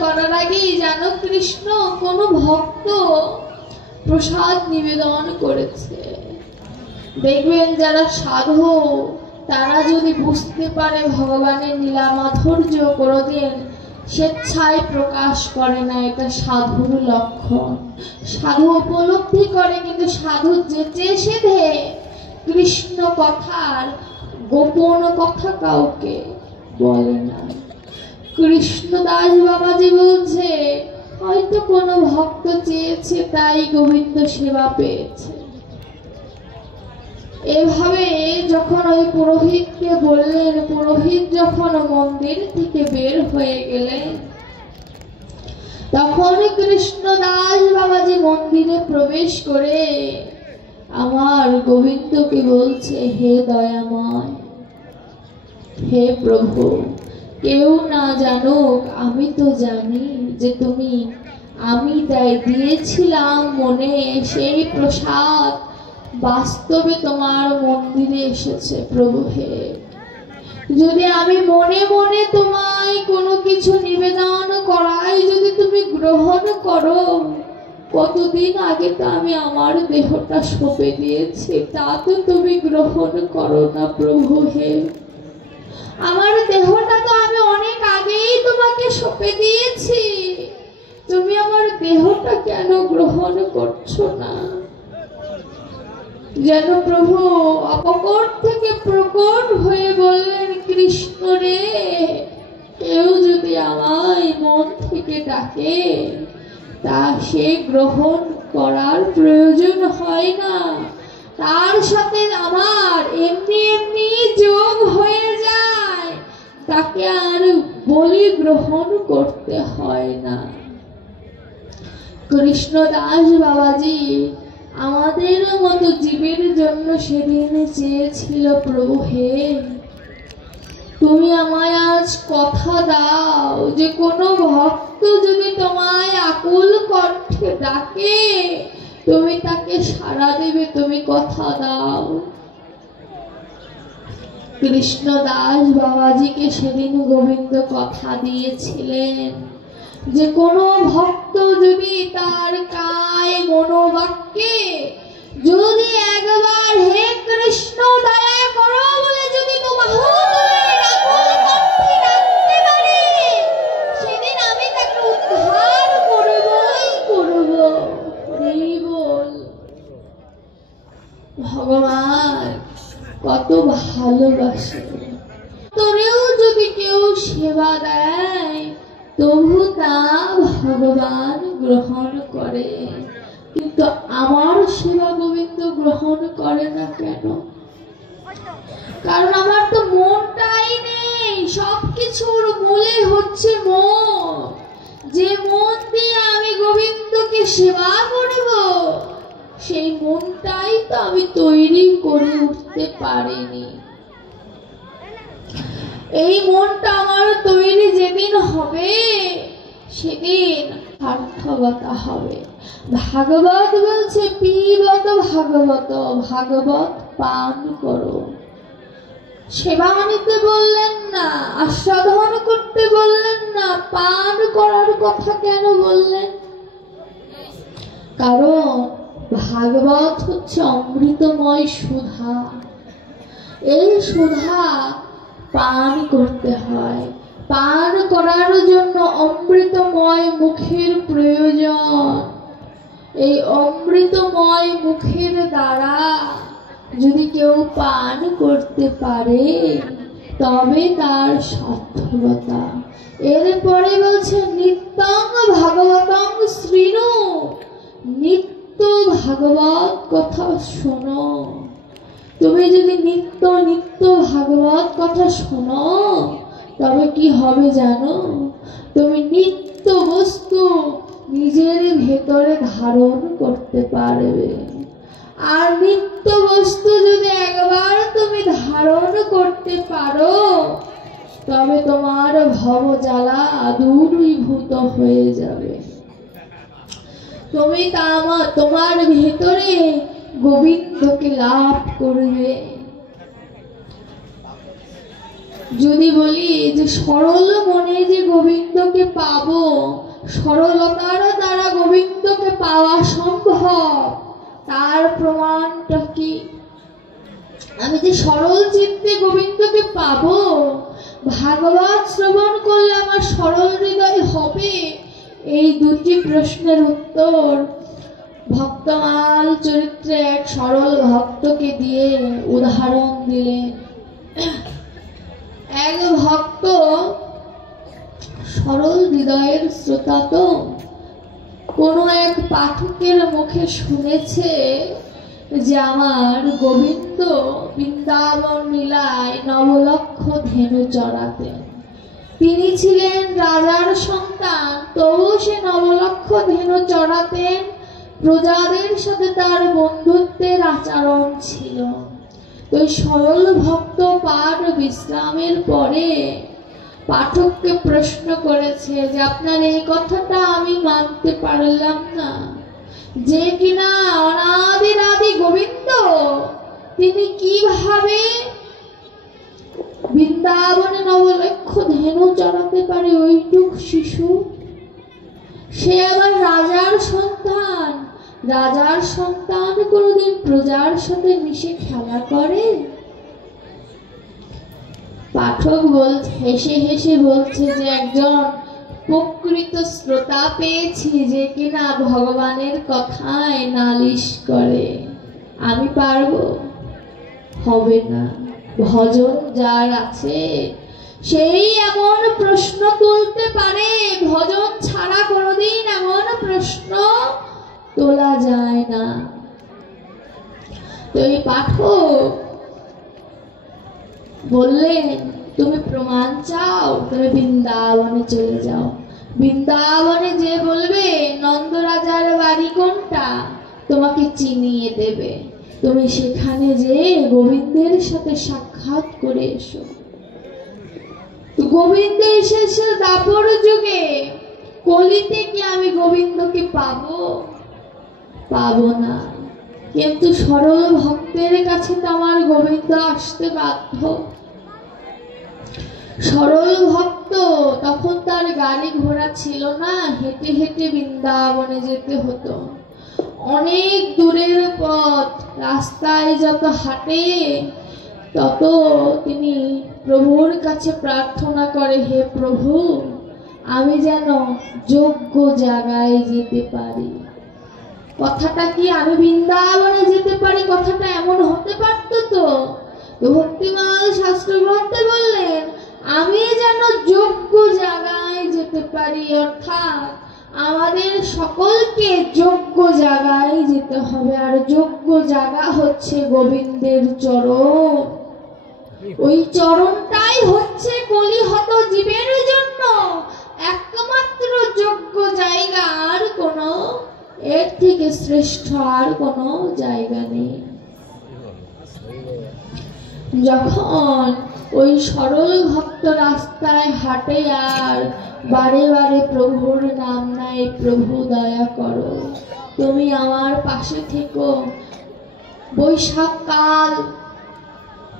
করার আগেই জানো কৃষ্ণ কোন ভক্ত প্রসাদ নিবেদন করেছে। দেখবেন যারা সাধু তারা যদি বুঝতে পারে ভগবানের লীলা মাধুর্য কোনদিন স্বেচ্ছায় প্রকাশ করে না, এটা সাধুর লক্ষণ। সাধু উপলব্ধি করে, কিন্তু সাধু যেচে সেধে কৃষ্ণ কথার গোপন কথা কাউকে বলে না। কৃষ্ণদাস বাবাজি বলছে হয়তো কোনো ভক্ত চেয়েছে তাই গোবিন্দ সেবা পেয়েছে। এভাবে যখন ওই পুরোহিতকে বললেন, পুরোহিত যখন মন্দির থেকে বের হয়ে গেলেন, তখন কৃষ্ণদাস বাবাজি মন্দিরে প্রবেশ করে আমার গোবিন্দকে বলছে, হে দয়াময়, হে প্রভু, কেউ না জানুক আমি তো জানি যে তুমি আমি দিয়েছিলাম মনে সেই প্রসাদ বাস্তবে তোমার মন্দিরে এসেছে। প্রভু হে, যদি আমি মনে মনে তোমায় কোনো কিছু নিবেদন করাই যদি তুমি গ্রহণ করো, কতদিন আগে তো আমি আমার দেহটা সঁপে দিয়েছি, তা তো তুমি গ্রহণ করো না। প্রভু হে, আমার দেহটা তো আমি অনেক আগেই তোমাকে সঁপে দিয়েছি, তুমি আমার দেহটা কেন গ্রহণ করছো না? যেন প্রভু অপকট থেকে প্রকট হয়ে বললেন, কৃষ্ণ রে, কেউ যদি আমায় মন থেকে ডাকে তা সে গ্রহণ করার প্রয়োজন হয় না, তার সাথে আমার এমনি এমনি যোগ হয়ে যায়, তাকে আর বলি গ্রহণ করতে হয় না। কৃষ্ণদাস বাবাজি আমাদের মতো জীবের জন্য সেদিন চেয়েছিল, প্রভু হে, তুমি আমায় আজ কথা দাও যে কোনো ভক্ত যদি তোমায় আকুল কণ্ঠে ডাকে তুমি তাকে সাড়া দেবে, তুমি কথা দাও। কৃষ্ণদাস বাবাজিকে সেদিন গোবিন্দ কথা দিয়েছিলেন যে কোনো ভক্ত যদি তার কায় মনোবাক্যে যদি একবার হে কৃষ্ণ দয়া করো বলে যদি সেদিন আমি তাকে উদ্ধার করবই করব। ভগবান কত ভালোবাসে, তোরেও যদি কেউ সেবা দেয় তবু তা ভগবান গ্রহণ করে, কিন্তু আমার সেবা গোবিন্দ গ্রহণ করে না কেন? কারণ আমার তো মনটাই নেই, সবকিছুর মূলে হচ্ছে মন। যে মন দিয়ে আমি গোবিন্দকে সেবা করব সেই মনটাই তো আমি তৈরি করে উঠতে পারিনি। এই মনটা আমার তৈরি যেদিন হবে সেদিন সার্থকতা হবে। ভাগবত বলছে পিবত ভাগবত, ভাগবত পান করো। সেবা নিতে বললেন না, আস্বাদন করতে বললেন না, পান করার কথা কেন বললেন? কারণ ভাগবত হচ্ছে অমৃতময় সুধা, এই সুধা পান করতে হয়। পান করার জন্য অমৃতময় মুখের প্রয়োজন। এই অমৃতময় মুখের দ্বারা যদি কেউ পান করতে পারে তবে তার সার্থকতা। এরপরে বলছে নিত্যং ভাগবতং শৃণু, নিত্য ভাগবত কথা শোনো। তুমি যদি নিত্য নিত্য ভাগবত কথা শোনো তবে কি হবে জানো? তুমি নিত্য বস্তু নিজের ভেতরে ধারণ করতে পারবে। আর নিত্য বস্তু যদি একবার তুমি ধারণ করতে পারো তবে তোমার ভবজ্বালা দূরীভূত হয়ে যাবে। তুমি তোমার ভেতরে গোবিন্দকে লাভ করবে। যদি বলি যে সরল মনে যে গোবিন্দকে পাবো, সরলতার দ্বারা গোবিন্দকে পাওয়া সম্ভব, তার প্রমাণটা কি? আমি যে সরল চিত্তে গোবিন্দকে পাবো, ভাগবত শ্রবণ করলে আমার সরল হৃদয় হবে, এই দুটি প্রশ্নের উত্তর ভক্তমাল চরিত্রে এক সরল ভক্তকে দিয়ে উদাহরণ দিলেন। এক ভক্ত সরল হৃদয়ের শ্রোতা, তো কোনো এক পাঠকের মুখে শুনেছে যে আমার গোবিন্দ বৃন্দাবন লীলায় নবলক্ষ ধেনু চড়াতেন। তিনি ছিলেন রাজার সন্তান, তবু সে নবলক্ষ ধেনু চড়াতেন। প্রজাদের সাথে তার বন্ধুত্বের আচরণ ছিল। ওই সরল ভক্ত পাঠ বিশ্রামের পরে পাঠককে প্রশ্ন করেছে যে আপনার এই কথাটা আমি মানতে পারলাম না, যে কিনা অনাদিরাদি গোবিন্দ তিনি কিভাবে বৃন্দাবনে নবলক্ষ ধেনু চড়াতে পারে ওইটুক শিশু? সে আবার রাজার সন্তান। রাজার সন্তান কোনদিন প্রজার সাথে মিশে খেলা করে? পাঠক হেসে হেসে বলছে যে একজন প্রকৃত শ্রোতা পেয়েছি, যে কিনা ভগবানের কথায় নালিশ করে। আমি পারবো? হবে না। ভজন যার আছে সেই এমন প্রশ্ন তুলতে পারে, ভজন ছাড়া কোনোদিন এমন প্রশ্ন তোলা যায় না। তো এই পাঠক বললেন, তুমি প্রমাণ চাও, তুমি বৃন্দাবনে চলে যাও। বৃন্দাবনে যে বলবে নন্দরাজার বাড়ি কোনটা, তোমাকে চিনিয়ে দেবে। তুমি সেখানে যে গোবিন্দের সাথে সাক্ষাৎ করে এসো। গোবিন্দ এসেছে দাপর যুগে, কলিতে কি আমি গোবিন্দকে পাবো? পাবো না। কিন্তু সরল ভক্তের কাছে তো আমার গোবিন্দ আসতে বাধ্য। সরল ভক্ত তখন তার গাড়ি ঘোড়া ছিল না, হেঁটে হেঁটে বৃন্দাবনে যেতে হতো। অনেক দূরের পথ, রাস্তায় যত হাঁটে তত তিনি প্রভুর কাছে প্রার্থনা করে, হে প্রভু, আমি যেন যোগ্য জায়গায় যেতে পারি। কথাটা কি আমি বৃন্দাবনে যেতে পারি, কথাটা এমন হতে পারতো তো? ভক্তিমাল শাস্ত্র গ্রন্থে বললেন আমি যেন যোগ্য জায়গায় যেতে পারি, অর্থাৎ আমাদের সকলকে যোগ্য জায়গায় যেতে হবে। আর যোগ্য জায়গা হচ্ছে গোবিন্দের চরণ। ওই চরণটাই হচ্ছে কলিহত জীবের জন্য একমাত্র যোগ্য জায়গা। আর কোনো এর থেকে শ্রেষ্ঠ আর কোনো জায়গা নেই। যখন ওই সরল ভক্ত রাস্তায় হাঁটে আর বারে বারে প্রভুর নাম নেয়, প্রভু দয়া করো, তুমি আমার পাশে থেকো। বৈশাখ কাল,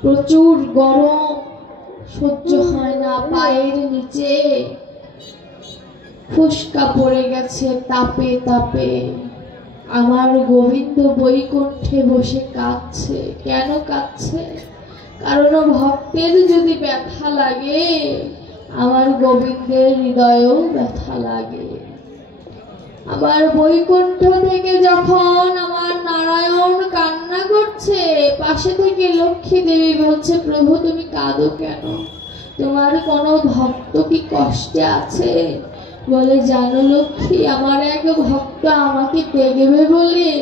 প্রচুর গরম, সহ্য হয় না, পায়ের নিচে ফুসকা পড়ে গেছে তাপে তাপে। আমার গোবিন্দ বৈকুণ্ঠে বসে কাঁদছে। কেন কাঁদছে? কারণ ভক্তের যদি ব্যথা লাগে, আমার গোবিন্দের হৃদয়েও ব্যথা লাগে। আবার বৈকুণ্ঠ থেকে যখন আমার নারায়ণ কান্না করছে, পাশে থেকে লক্ষ্মী দেবী বলছে, প্রভু তুমি কাঁদো কেন? তোমার কোনো ভক্ত কি কষ্টে আছে? বলে, জানো লক্ষ্মী, আমার এক ভক্ত আমাকে দেখবে বলে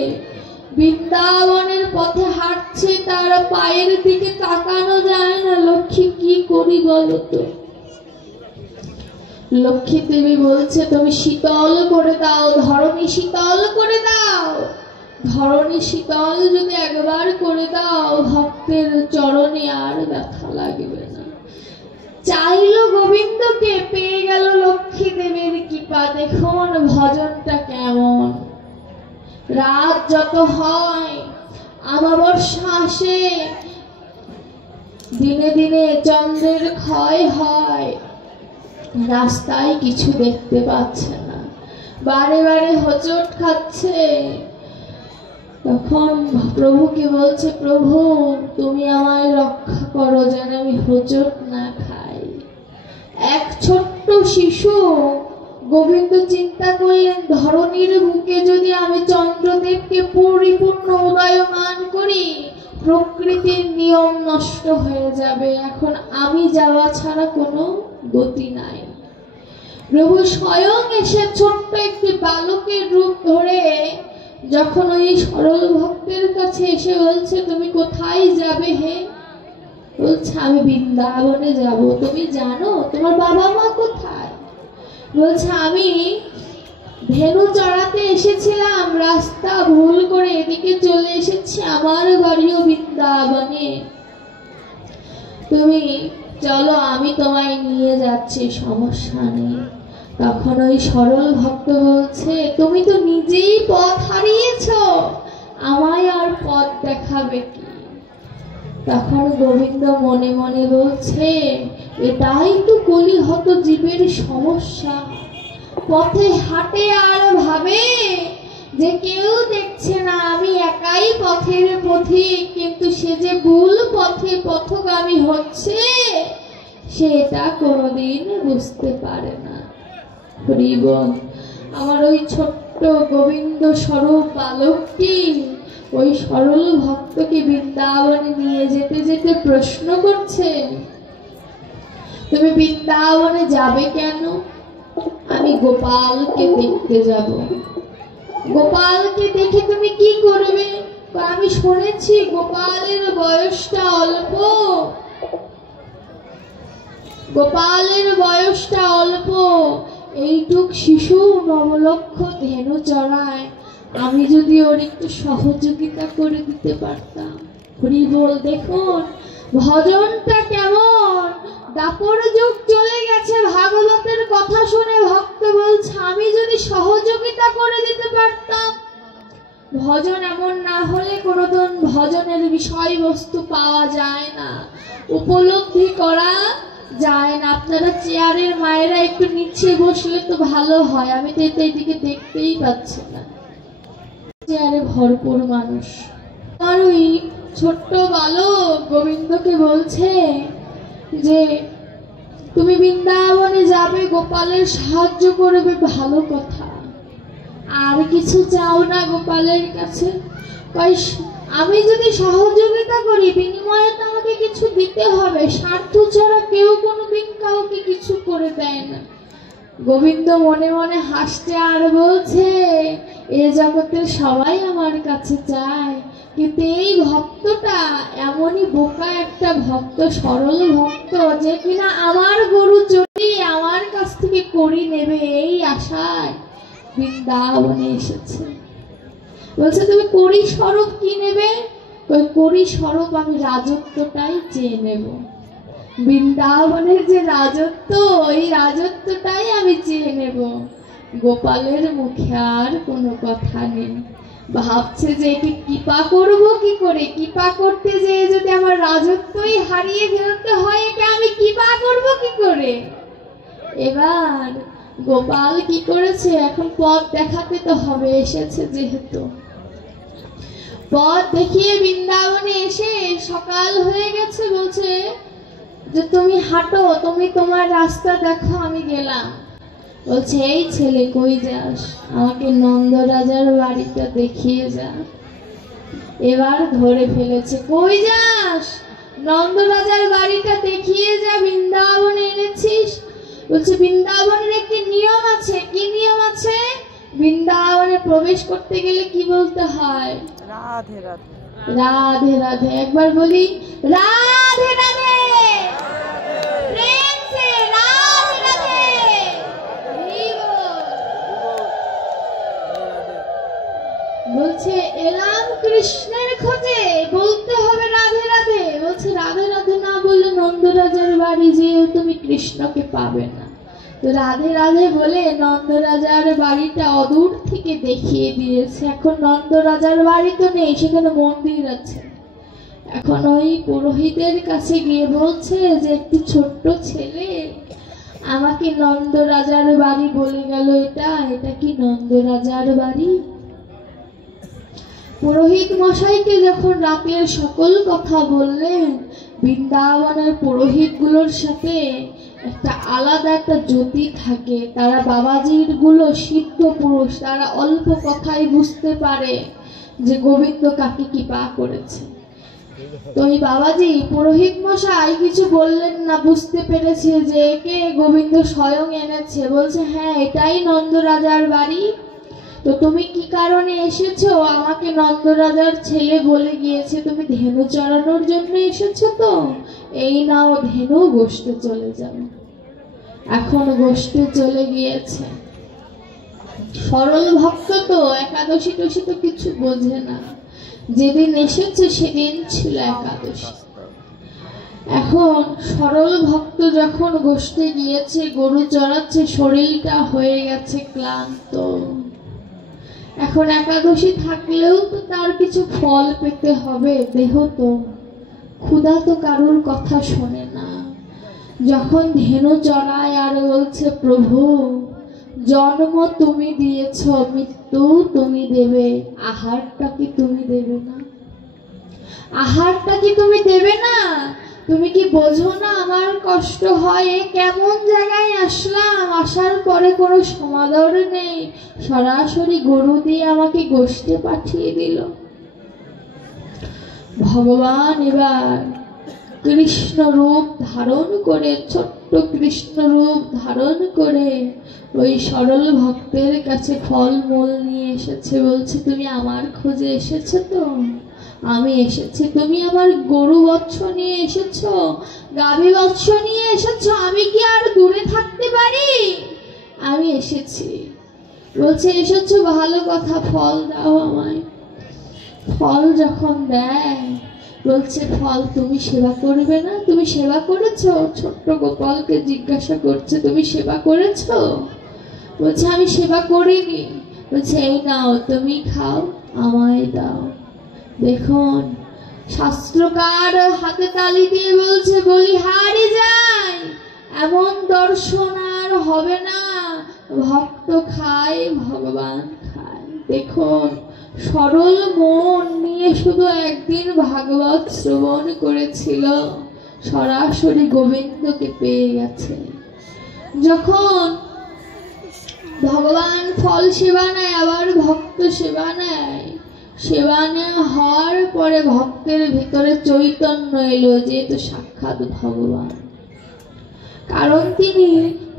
বৃন্দাবনের পথে হাঁটছে, তার পায়ের দিকে তাকানো যায় না। লক্ষ্মী, কি করি বলো তো? লক্ষ্মী দেবী বলছে, তুমি শীতল করে দাও, ধরণী শীতল করে দাও। ধরণী শীতল যদি একবার করে দাও, ভক্তের চরণে আর ব্যথা লাগবে না। চাইলো গোবিন্দকে, পেয়ে গেল লক্ষ্মী দেবীর কৃপা। দেখুন ভজনটা কেমন। রাত যত হয়, আমাবস্যা আসে, দিনে দিনে চন্দ্রের ক্ষয় হয়, রাস্তায় কিছু দেখতে পাচ্ছে না, বারে বারে হোঁচট খাচ্ছে। তখন প্রভুকে বলছে, প্রভু তুমি আমায় রক্ষা করো যেন আমি হোঁচট না খাই। এক ছোট্ট শিশু গোবিন্দ চিন্তা করলেন, ধরণীর বুকে যদি আমি চন্দ্রদেবকে পরিপূর্ণ উদয়মান করি, প্রকৃতির নিয়ম নষ্ট হয়ে যাবে, এখন আমি যাওয়া ছাড়া কোনো গতি নাই। প্রভু স্বয়ং এসে ছোট্ট একটি বালকের রূপ ধরে যখন ওই সরল ভক্তের কাছে এসে বলছে, তুমি কোথায় যাবে হে? বলছে, আমি বৃন্দাবনে যাব। তুমি জানো তোমার বাবা মা কোথায়? বলছে, আমি ধেনু চড়াতে এসেছিলাম, রাস্তা ভুল করে এদিকে চলে এসেছি, আমার বাড়িও বৃন্দাবনে। তুমি চলো, আমি তোমায় নিয়ে যাচ্ছি, সমস্যা নেই। তখন ওই সরল ভক্ত বলছে, তুমি তো নিজেই পথ হারিয়েছো, আমায় আর পথ দেখাবে কি? তখন গোবিন্দ মনে মনে বলছে, এটাই তো কলিহত জীবের সমস্যা। পথে হাঁটে আর ভাবে যে কেউ দেখছে না, আমি একাই পথের পথিক, কিন্তু সে যে ভুল পথে পথগামী হচ্ছে সেটা কোনোদিন বুঝতে পারে না। হরিবল। আমার ওই ছোট্ট গোবিন্দ স্বরূপ বালকটি ওই সরল ভক্তকে বৃন্দাবনে নিয়ে যেতে যেতে প্রশ্ন করছে, তুমি বৃন্দাবনে যাবে কেন? আমি গোপালকে দেখতে যাব। গোপালকে দেখে তুমি কি করবে? আমি শুনেছি গোপালের বয়সটা অল্প, গোপালের বয়সটা অল্প, এইটুক শিশু নবলক্ষ ধেনু চড়ায়, আমি যদি ওর একটু সহযোগিতা করে দিতে পারতাম। হরি বল। দেখুন ভজনটা কেমন, দাপর যুগ চলে গেছে, ভাগবতের কথা শুনে ভক্ত বলছে, আমি যদি সহযোগিতা করে দিতে পারতাম। ভজন এমন না হলে কোনোদিন ভজনের বিষয়বস্তু পাওয়া যায় না, উপলব্ধি করা যায় না। আপনারা চেয়ারের মায়েরা একটু নিচে বসলে তো ভালো হয়, আমি তো এদিকে দেখতেই পাচ্ছি না, চেয়ারে ভরপুর মানুষ। আর ওই ছোট্ট বালক গোবিন্দকে বলছে যে তুমি বৃন্দাবনে যাবে, গোপালের সাহায্য করবে, ভালো কথা, আর কিছু চাও না গোপালের কাছে? আমি যদি সহযোগিতা করি বিনিময়ে তো আমাকে কিছু দিতে হবে, স্বার্থ ছাড়া কেউ কোনোদিন কাউকে কিছু করে দেয় না। গোবিন্দ মনে মনে হাসছে আর বলছে, এ জগতের সবাই আমার কাছে চায়, কিন্তু এই ভক্তটা এমনই বোকা একটা ভক্ত, সরল ভক্ত, যে কিনা আমার গরু চড়িয়ে আমার কাছ থেকে করি নেবে এই আশায় বৃন্দাবনে এসেছে। বলছে, তুমি করি স্বরূপ কি নেবে? ওই করি স্বরূপ আমি রাজত্বটাই চেয়ে নেব, বৃন্দাবনের যে রাজত্ব, ওই রাজত্বটাই আমি চেয়ে নেব। গোপালের মুখে আর কোনো কথা নেই, ভাবছে যে একে কৃপা করব কি করে, কৃপা করতে যেয়ে যদি আমার রাজত্বই হারিয়ে ফেলতে হয়, একে আমি কৃপা করব কি করে? এবার গোপাল কি করেছে, এখন পথ দেখাতে তো হবে, এসেছে যেহেতু। পথ দেখিয়ে বৃন্দাবনে এসে সকাল হয়ে গেছে, বলছে যে তুমি হাঁটো, তুমি তোমার রাস্তা দেখো, আমি গেলাম। বলছে, এই ছেলে কই যাস? আমাকে নন্দরাজার বাড়িটা দেখিয়ে যা। এবার ধরে ফেলেছে, কই যাস? নন্দরাজার বাড়িটা দেখিয়ে যা, বৃন্দাবনে এনেছিস? বলছে, বৃন্দাবনের একটি নিয়ম আছে। কি নিয়ম আছে? বৃন্দাবনে প্রবেশ করতে গেলে কি বলতে হয়? রাধে রাধে। রাধে রাধে। একবার বলি, রাধে রাধে। প্রেম সে রাধে রাধে। বলছে, এলাম কৃষ্ণের খোঁজে, বলতে হবে রাধে রাধে। বলছে, রাধে রাধে না বললে নন্দরাজার বাড়ি যেও তুমি কৃষ্ণকে পাবে না। তো রাধে রাধে বলে নন্দরাজার বাড়িটা অদূর থেকে দেখিয়ে দিয়েছে। এখন নন্দরাজার বাড়ি তো নেই, সেখানে মন্দির আছে। এখন ওই পুরোহিতের কাছে গিয়ে বলছে যে একটি ছোট্ট ছেলে আমাকে নন্দ রাজার বাড়ি বলে গেল, এটা কি নন্দ রাজার বাড়ি? পুরোহিত মশাইকে যখন রাতের সকল কথা বললেন, বৃন্দাবনের পুরোহিত গুলোর সাথে একটা আলাদা একটা জ্যোতি থাকে, তারা বাবাজির গুলো সিদ্ধ পুরুষ, তারা অল্প কথাই বুঝতে পারে যে গোবিন্দ কাকে কৃপা করেছে। তো এই বাবাজি পুরোহিত মশাই কিছু বললেন না, বুঝতে পেরেছে যে একে গোবিন্দ স্বয়ং এনেছে। বলছে হ্যাঁ, এটাই নন্দ রাজার বাড়ি। তো তুমি কি কারণে এসেছো? আমাকে নন্দ রাজার ছেলে বলে গিয়েছে তুমি ধেনু চড়ানোর জন্য এসেছো। তো এই নাও ধেনু, গোষ্ঠে চলে যাবে। এখন গোষ্ঠে চলে গিয়েছে। সরল ভক্ত তো একাদশী টসী তো কিছু বোঝে না, যেদিন এসেছে সেদিন ছিল একাদশী। এখন সরল ভক্ত যখন গোষ্ঠে গিয়েছে, গরু চড়াচ্ছে, শরীরটা হয়ে গেছে ক্লান্ত। এখন একাদশী থাকলেও তো তার কিছু ফল পেতে হবে, দেহ তো ক্ষুধা তো কারুর কথা শোনে না। যখন ধেনু চড়ায় আর বলছে প্রভু জন্ম তুমি দিয়েছ, মৃত্যু তুমি দেবে, আহারটা কি তুমি দেবে না? আহারটা কি তুমি দেবে না? তুমি কি বোঝো না আমার কষ্ট হয়? কেমন জায়গায় আসলাম, আসার পরে কোনো সমাদর নেই, সরাসরি গরু দিয়ে আমাকে গোষ্ঠে পাঠিয়ে দিল। ভগবান এবার কৃষ্ণ রূপ ধারণ করে, ছোট্ট কৃষ্ণ রূপ ধারণ করে ওই সরল ভক্তের কাছে ফলমূল নিয়ে এসেছে। বলছে তুমি আমার খোঁজে এসেছো? তো আমি এসেছি। তুমি আমার গরু বৎস নিয়ে এসেছো, গাভী বৎস নিয়ে এসেছো, আমি কি আর দূরে থাকতে পারি? আমি এসেছি। বলছে এসেছো ভালো কথা, ফল দাও আমায়। ফল যখন দেয়, বলছে ফল তুমি সেবা করবে না? তুমি সেবা করেছো? ছোট্ট গোপালকে জিজ্ঞাসা করছে তুমি সেবা করেছো? বলছে আমি সেবা করিনি। বলছে এই নাও তুমি খাও, আমায় দাও। দেখুন শাস্ত্রকার হাতে তালি দিয়ে বলছে বলিহারি যায়, এমন দর্শন আর হবে না। ভক্ত খায়, ভগবান খায়। দেখুন সরল মন নিয়ে শুধু একদিন ভাগবত শ্রবণ করেছিল, সরাসরি গোবিন্দকে পেয়ে গেছে। যখন ভগবান ফল সেবা নেয়, আবার ভক্ত সেবা নেয়। সেবা নেওয়া হওয়ার পরে ভক্তের ভিতরে চৈতন্য এলো, যেহেতু সাক্ষাৎ ভগবান। কারণ তিনি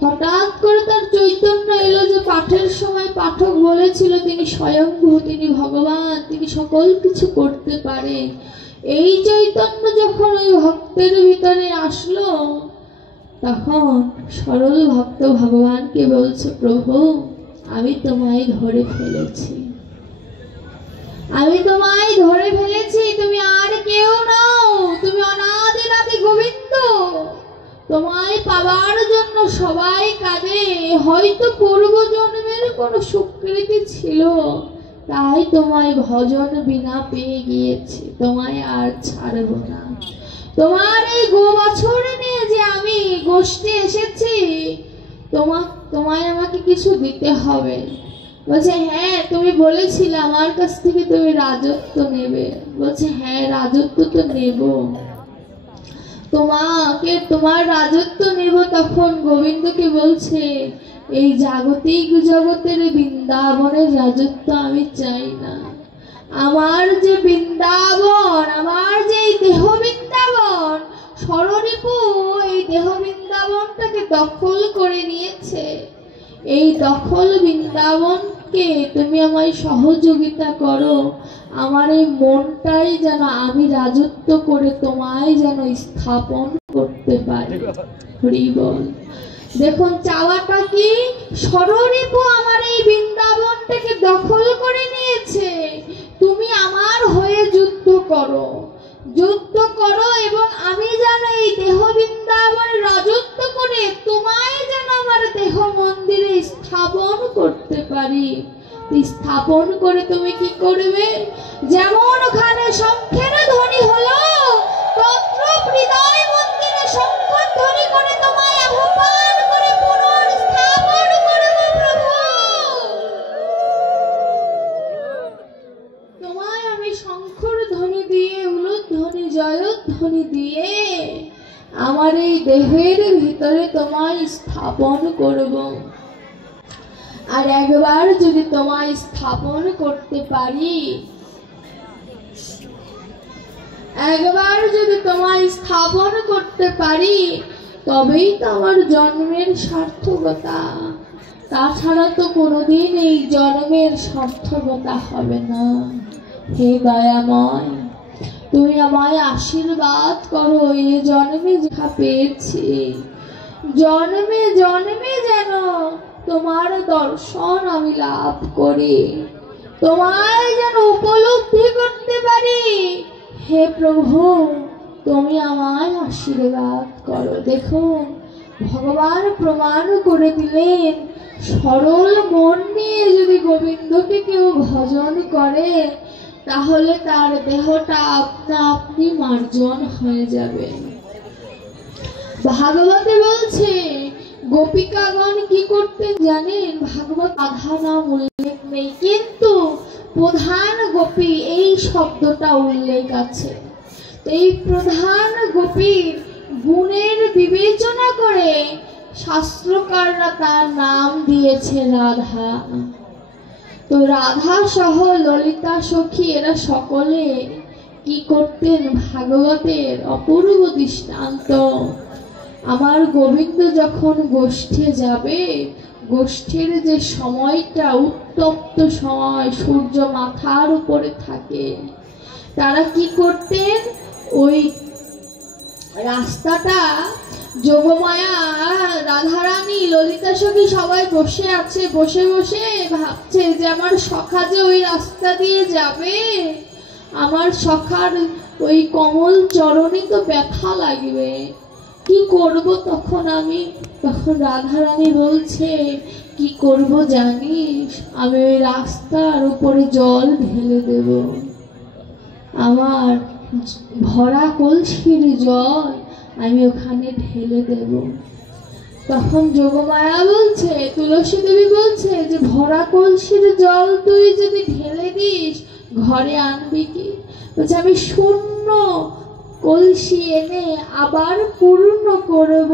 হঠাৎ করে তার চৈতন্য এলো যে পাঠের সময় পাঠক বলেছিল তিনি স্বয়ংভূ, তিনি ভগবান, তিনি সকল কিছু করতে পারে। এই চৈতন্য যখন ওই ভক্তের ভিতরে আসলো, তখন সরল ভক্ত ভগবানকে বলছে প্রভু আমি তোমায় ধরে ফেলেছি, আমি তোমায় ধরে ফেলেছি, তুমি আর কেউ নও, তুমি অনাদি নাদি গোবিন্দ। তোমায় পাবার জন্য সবাই কাঁদে, হয়তো পূর্ব জন্মের কোনো সুকৃতি ছিল, তাই তোমায় ভজন বিনা পেয়ে গিয়েছি, তোমায় আর ছাড়ব না। তোমার এই গো বছর নিয়ে যে আমি গোষ্ঠে এসেছি, তোমায় আমাকে কিছু দিতে হবে। বলছে হ্যাঁ তুমি বলেছিলে আমার কাছ থেকে তুমি রাজত্ব নেবে। বলছে হ্যাঁ রাজত্ব তো নেব, তোমার রাজত্ব নেব। তখন গোবিন্দকে বলছে এই জাগতিক জগতের বৃন্দাবনের রাজত্ব আমি চাই না। আমার যে বৃন্দাবন, আমার যে দেহ বৃন্দাবন, ষড়রিপু এই দেহ বৃন্দাবনটাকে দখল করে নিয়েছে। এই দখল বৃন্দাবনকে তুমি আমায় সহযোগিতা করো, আমার এই মনটাই যেন আমি রাজত্ব করে তোমায় যেন স্থাপন করতে পারি। হরি বল। দেখুন চাওয়াটা কি, ষড়রিপু আমার এই বৃন্দাবনটাকে দখল করে নিয়েছে, তুমি আমার হয়ে যুদ্ধ করো, যুদ্ধ করো, এবং আমি যেন এই দেহ বৃন্দাবনে রাজত্ব করে তোমায় যেন আমার দেহ মন্দিরে স্থাপন করতে পারি। স্থাপন করে তুমি কি করবে? যেমন ওখানে শঙ্খের ধ্বনি হলো, জয়ধ্বনি দিয়ে আমার এই দেহের ভিতরে তোমায় স্থাপন করব। আর একবার যদি তোমায় স্থাপন করতে পারি, একবার যদি তোমায় স্থাপন করতে পারি, তবেই তো আমার জন্মের সার্থকতা। তাছাড়া তো কোনোদিন এই জন্মের সার্থকতা হবে না। হে দয়াময়, তুমি আমায় আশীর্বাদ করো, এ জন্মে যা পেয়েছি জন্মে জন্মে যেন তোমার দর্শন আমি লাভ করি, তোমায় যেন উপলব্ধি করতে পারি। হে প্রভু, তুমি আমায় আশীর্বাদ করো। দেখুন, ভগবান প্রমাণ করে দিলেন, সরল মন নিয়ে যদি গোবিন্দকে কেউ ভজন করে, তাহলে তার দেহটা আপনা আপনি মার্জন হয়ে যাবে। ভাগবতে বলছে, গোপিকাগণ কি করতেন জানেন? ভাগবত আধা নাম উল্লেখ নেই, কিন্তু প্রধান গোপী এই শব্দটা উল্লেখ আছে। এই প্রধান গোপীর গুণের বিবেচনা করে শাস্ত্রকাররা তার নাম দিয়েছে রাধা। তো রাধা সহ ললিতা সখী এরা সকলে কি করতেন? ভাগবতের অপূর্ব দৃষ্টান্ত। আমার গোবিন্দ যখন গোষ্ঠে যাবে, গোষ্ঠীর যে সময়টা উত্তপ্ত সময়, সূর্য মাথার উপরে থাকে, তারা কি করতেন? ওই রাস্তাটা যোগমায়া, রাধারানী, ললিতা সখী সবাই বসে আছে, বসে বসে ভাবছে যে আমার সখা যে ওই রাস্তা দিয়ে যাবে, আমার সখার ওই কমল চরণে তো ব্যথা লাগবে, কি করব তখন আমি? তখন রাধারানী বলছে, কি করব জানিস? আমি ওই রাস্তার উপরে জল ঢেলে দেব, আমার ভরা কলসির জল আমি ওখানে ঢেলে দেব। তখন যোগমায়া বলছে, তুলসী দেবী বলছে যে ভরা কলসির জল তুই যদি ঢেলে দিস, ঘরে আনবি কি? বলছে, আমি শূন্য কলসি এনে আবার পূর্ণ করব,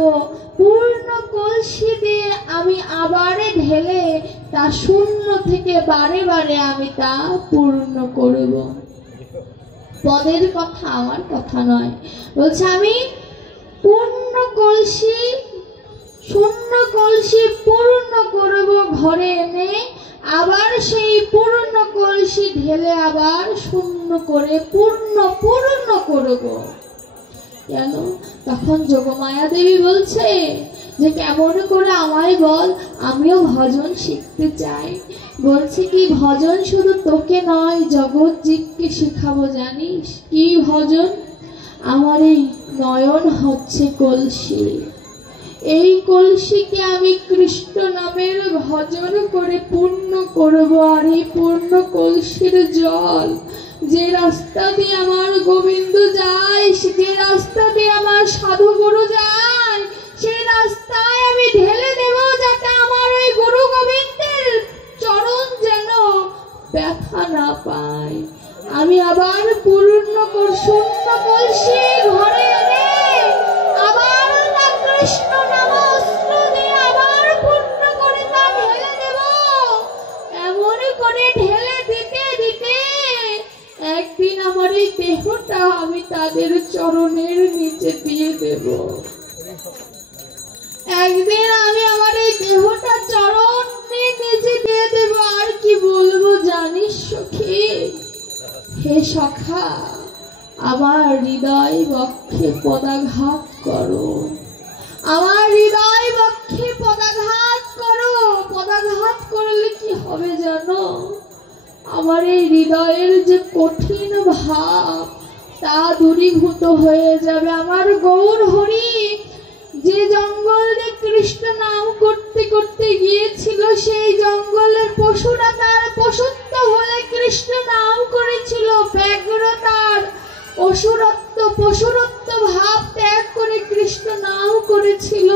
পূর্ণ কলসি দিয়ে আমি আবারে ঢেলে তা শূন্য থেকে বারে বারে আমি তা পূর্ণ করব। পদের কথা, আমার কথা নয়। বলছে, আমি পূর্ণ কলসি, শূন্য কলসি পূর্ণ করব ঘরে এনে, আবার সেই পূর্ণ কলসি ঢেলে আবার শূন্য করে পূর্ণ পূর্ণ করব। কেন? তখন যোগমায়া দেবী বলছে যে কেমন করে আমায় বল, আমিও ভজন শিখতে চাই। বলছে কি, ভজন শুধু তোকে নয়, জগৎ জীবকে শেখাবো। জানিস কি ভজন? আমার এই নয়ন হচ্ছে কলসি, এই কলসিকে আমি কৃষ্ণ নামের ভজন করে পূর্ণ করব। আর এই পূর্ণ কলসির জল যে রাস্তা দিয়ে আমার গোবিন্দ যায়, যে রাস্তা দিয়ে আমার সাধু গুরু যায়, সেই রাস্তায় আমি ঢেলে দেব, যাতে আমার ওই গুরু গোবিন্দের চরণ যেন ব্যথা না পায়। আমি আবার পূর্ণ শূন্য কলসি ঘরে এনে আবার তা কৃষ্ণ নাম অস্ত্র দিয়ে আবার পূর্ণ করে তা ঢেলে দেব। এমন করে ঢেলে দিতে দিতে একদিন আমার এই দেহটা আমি তাদের চরণের নিচে দিয়ে দেব। একদিন আমি আমার এই দেহটা চরণের নিচে দিয়ে দেব। আর কি বলবো জানিস সখী? হে সখা, আমার হৃদয় বক্ষে পদাঘাত করো, আমার হৃদয় বক্ষে পদাঘাত করো। পদাঘাত করলে কি হবে জানো? আমার এই হৃদয়ের যে কঠিন ভাব তা দূরীভূত হয়ে যাবে। আমার গৌর হরি যে জঙ্গলে কৃষ্ণ নাম করতে করতে গিয়েছিল, সেই জঙ্গলের পশুরা তার পশুত্ব বলে কৃষ্ণ নাম করেছিল। ব্যাঘ্র তার পশুরত্ব ভাব ত্যাগ করে কৃষ্ণ নাম করেছিল।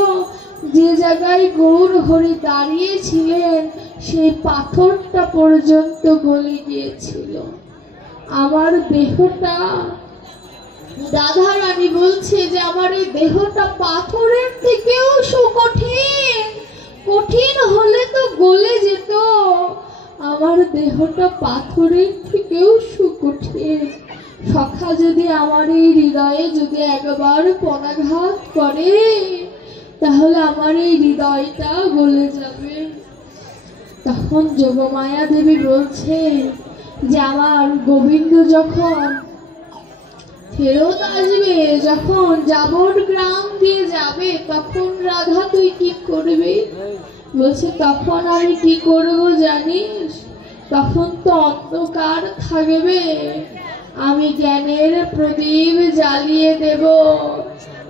যে জায়গায় গৌর হরি দাঁড়িয়েছিলেন, সেই পাথরটা পর্যন্ত গলে গিয়েছিল। আমার দেহটা রাধা রানী বলছে যে আমার এই দেহটা পাথরের থেকেও সুকঠিন, কঠিন হলে তো গলে যেত, আমার দেহটা পাথরের থেকেও সুকঠিন। সখা যদি আমার এই হৃদয়ে যদি একবার পদাঘাত করে তাহলে আমার এই হৃদয়টা গলে যাবে। তখন যোগমায়া দেবী বলছে যে আমার গোবিন্দ যখন ফেরত আসবে, যখন যাবর গ্রাম দিয়ে যাবে, তখন রাধা তুই কি করবি? বলছে তখন আমি কি করব জানিস? তখন তো অন্ধকার থাকবে, আমি জ্ঞানের প্রদীপ জ্বালিয়ে দেব।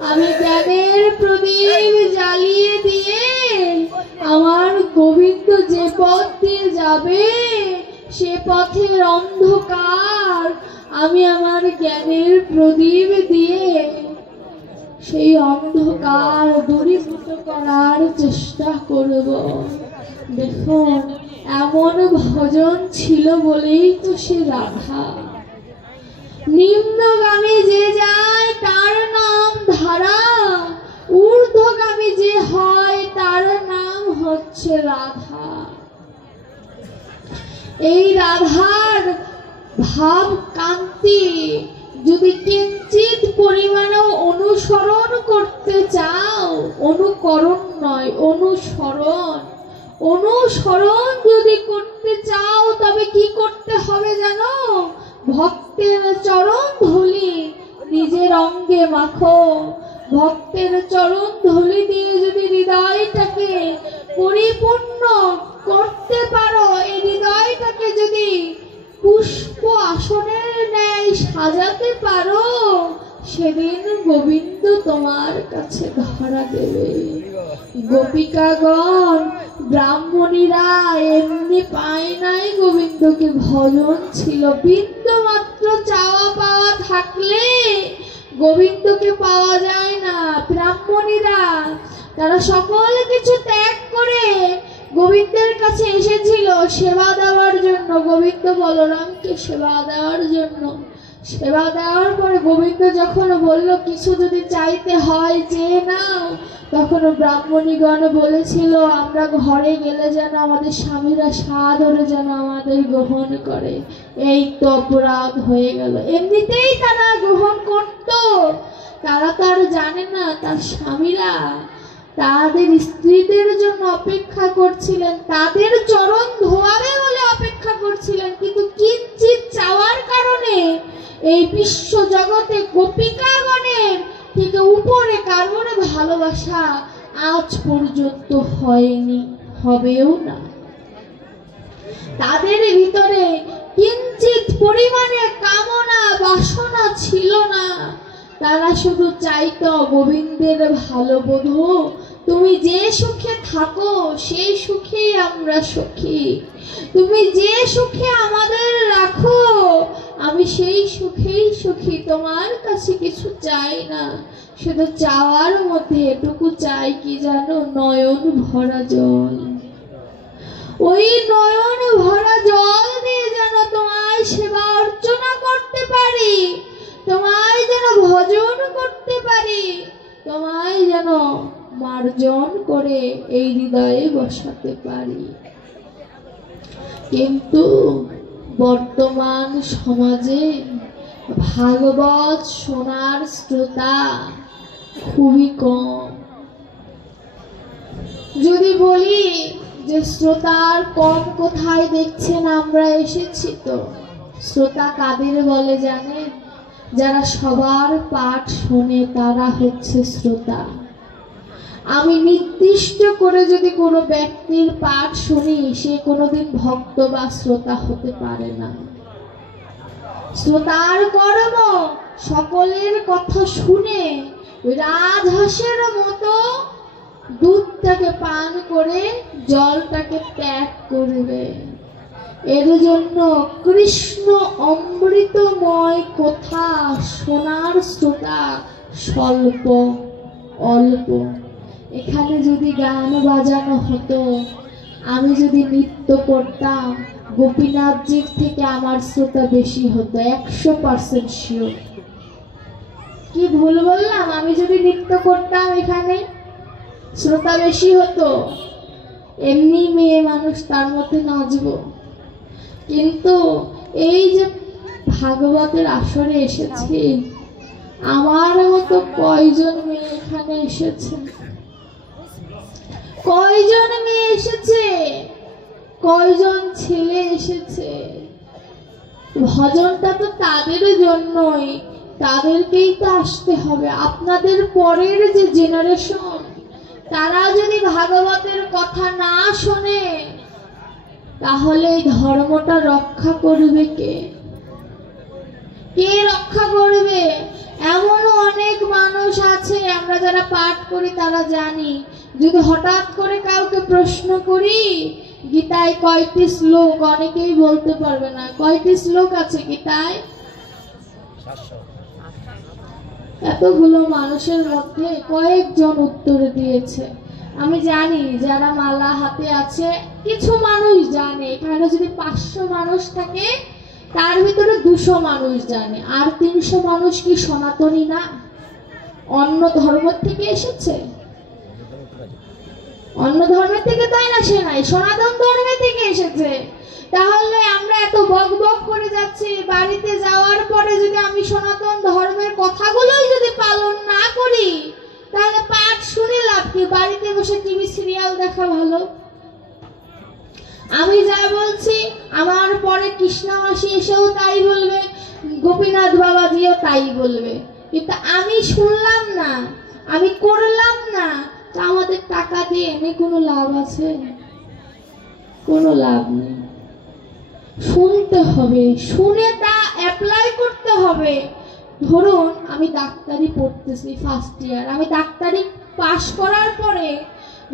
আমি জ্ঞানের প্রদীপ জ্বালিয়ে দিয়ে আমার গোবিন্দ যে পথ দিয়ে যাবে সে পথের অন্ধকার আমি আমার জ্ঞানের প্রদীপ দিয়ে সেই অন্ধকার দূরীভূত করার চেষ্টা করব। দেখুন, এমন ভজন ছিল বলেই তো সে রাধা। নিম্নগামী যে যায় তার নাম ধারা, ঊর্ধ্বগামী যে হয় তার নাম হচ্ছে রাধা। এই রাধার ভাব কান্তি যদি কিঞ্চিত পরিমাণেও অনুসরণ করতে চাও, অনুকরণ নয় অনুসরণ, অনুসরণ যদি করতে চাও তবে কি করতে হবে জানো? ভক্তের চরণ ধুলি নিজের অঙ্গে মাখো। ভক্তের চরণ ধুলি দিয়ে যদি হৃদয়টাকে পরিপূর্ণ করতে পারো, এই হৃদয়টাকে যদি পুষ্প আসনের ন্যায় সাজাতে পারো, সেদিন গোবিন্দ তোমার কাছে ধরা দেবে। গোপিকাগণ ব্রাহ্মণীরা এমনি পায় নাই গোবিন্দকে, ভজন ছিল। বিন্দু মাত্র চাওয়া পাওয়া থাকলে গোবিন্দকে পাওয়া যায় না। ব্রাহ্মণীরা তারা সকল কিছু ত্যাগ করে গোবিন্দের কাছে এসেছিল সেবা দেওয়ার জন্য, গোবিন্দ বলরামকে সেবা দেওয়ার জন্য। সেবা দেওয়ার পরে গোবিন্দ যখন বলল কিছু যদি চাইতে হয় চেয়ে নাও, তখন ব্রাহ্মণীগণ বলেছিল আমরা ঘরে গেলে যেন আমাদের স্বামীরা সাদরে যেন আমাদের গ্রহণ করে। এই তো অপরাধ হয়ে গেল। এমনিতেই তারা গ্রহণ করত, তারা তো আর জানে না তার স্বামীরা তাদের স্ত্রীদের জন্য অপেক্ষা করছিলেন, তাদের চরণ ধোয়াবে বলে অপেক্ষা করছিলেন। কিন্তু কিঞ্চিত চাওয়ার কারণে এই বিশ্ব জগতে গোপিকাগণের থেকে উপরে কারোর ভালোবাসা আজ পর্যন্ত হয়নি, হবেও না। তাদের ভিতরে কিঞ্চিত পরিমাণে কামনা বাসনা ছিল না। তারা শুধু চাইতো গোবিন্দের ভালো বধূ, তুমি যে সুখে থাকো সেই সুখেই আমরা সুখী, তুমি যে সুখে আমাদের রাখো আমি সেই সুখেই সুখী, তোমার কাছে কিছু চাই না। শুধু চাওয়ার মধ্যে এটুকু চাই কি জানো? নয়ন ভরা জল। ওই নয়ন ভরা জল দিয়ে যেন তোমায় সেবা অর্চনা করতে পারি, তোমায় যেন ভজন করতে পারি, তোমায় যেন মার্জন করে এই হৃদয়ে বসাতে পারি। কিন্তু বর্তমান সমাজে ভাগবত শোনার শ্রোতা খুবই কম। যদি বলি যে শ্রোতার কম কোথায় দেখছেন, আমরা এসেছি তো। শ্রোতা কাদের বলে জানেন? যারা সবার পাঠ শোনে তারা হচ্ছে শ্রোতা। আমি নির্দিষ্ট করে যদি কোনো ব্যক্তির পাঠ শুনি, সে কোনোদিন ভক্ত বা শ্রোতা হতে পারে না। শ্রোতার কর্ম সকলের কথা শুনে রাজহাঁসের মতো দুধটাকে পান করে জলটাকে ত্যাগ করবে। এর জন্য কৃষ্ণ অমৃতময় কথা শোনার শ্রোতা স্বল্প, অল্প। এখানে যদি গান বাজানো হতো, আমি যদি নৃত্য করতাম, গোপীনাথজির থেকে আমার শ্রোতা বেশি হতো, 100% শিওর। কি ভুল বললাম? আমি যদি নৃত্য করতাম এখানে শ্রোতা বেশি হতো, এমনি মেয়ে মানুষ তার মধ্যে নাচবো। কিন্তু এই যে ভাগবতের আসরে এসেছি, আমার মতো কয়জন মেয়ে এখানে এসেছে? কয়জন মেয়ে এসেছে? কয়জন ছেলে এসেছে? ভজনটা তো তাদের জন্যই, তাদেরকেই তো আসতে হবে। আপনাদের পরের যে জেনারেশন, তারা যদি ভাগবতের কথা না শোনে, তাহলে এই ধর্মটা রক্ষা করবে কে? কে রক্ষা করবে? এমনও অনেক মানুষ আছে, আমরা যারা পাঠ করি তারা জানি, যদি হঠাৎ করে কাউকে প্রশ্ন করি গীতায় কয়টি শ্লোক, অনেকেই বলতে পারবে না। কয়টি শ্লোক আছে গীতায়? এতগুলো মানুষের মধ্যে কয়েকজন উত্তর দিয়েছে। আমি জানি যারা মালা হাতে আছে, কিছু মানুষ জানে। এখানে যদি 500 মানুষ থাকে, তার ভিতরে 200 মানুষ জানে, আর 300 মানুষ কি সনাতনী না? অন্য ধর্ম থেকে এসেছে, অন্য ধর্মের থেকে তাই না, সে নাই, সনাতন ধর্মের থেকে এসেছে। তাহলে আমরা এত বক বক করে যাচ্ছি, বাড়িতে যাওয়ার পরে যদি আমি সনাতন ধর্মের কথাগুলোই যদি পালন না করি, তাহলে পাঠ শুনে লাভ কি? বাড়িতে বসে টিভি সিরিয়াল দেখা ভালো। আমি যা বলছি, আমার পরে কৃষ্ণা মাসি এসেও তাই বলবে, গোপীনাথ বাবাজিও তাই বলবে, কিন্তু আমি শুনলাম না, আমি করলাম না, তা আমাদের টাকা দিয়ে এনে কোনো লাভ আছে? কোনো লাভ নেই। শুনতে হবে, শুনে তা অ্যাপ্লাই করতে হবে। ধরুন আমি ডাক্তারি পড়তেছি ফার্স্ট ইয়ার, আমি ডাক্তারি পাশ করার পরে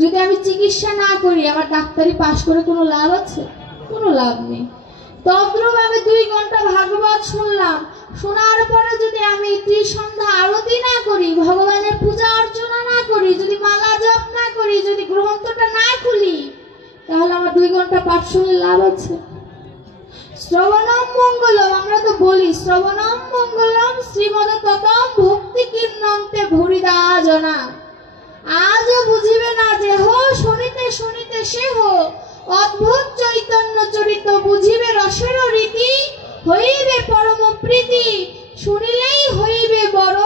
যদি আমি চিকিৎসা না করি, আমার ডাক্তারি পাশ করে কোনো লাভ আছে? কোনো লাভ নেই। তদ্রূপ আমি 2 ঘন্টা ভাগবত শুনলাম, শোনার পরে যদি আমি ত্রিসন্ধ্যা আরতি না করি, ভগবানের পূজা অর্চনা না করি, যদি মালা জপ না করি, যদি গ্রন্থটা না খুলি, তাহলে আমার 2 ঘন্টা পাঠ শুনে লাভ আছে? শ্রবণম মঙ্গলম, আমরা তো বলি শ্রবণম মঙ্গলম শ্রীমদ ততম ভক্তি কীর্ণন্তে ভুরিদা জনা। আজও বুঝিবে না যে হো, শুনিতে শুনিতে সে হো, অদ্ভুত চৈতন্য চরিত বুঝিবে রসের রীতি, হইবে পরম প্রীতি, শুনিলেই হইবে বড়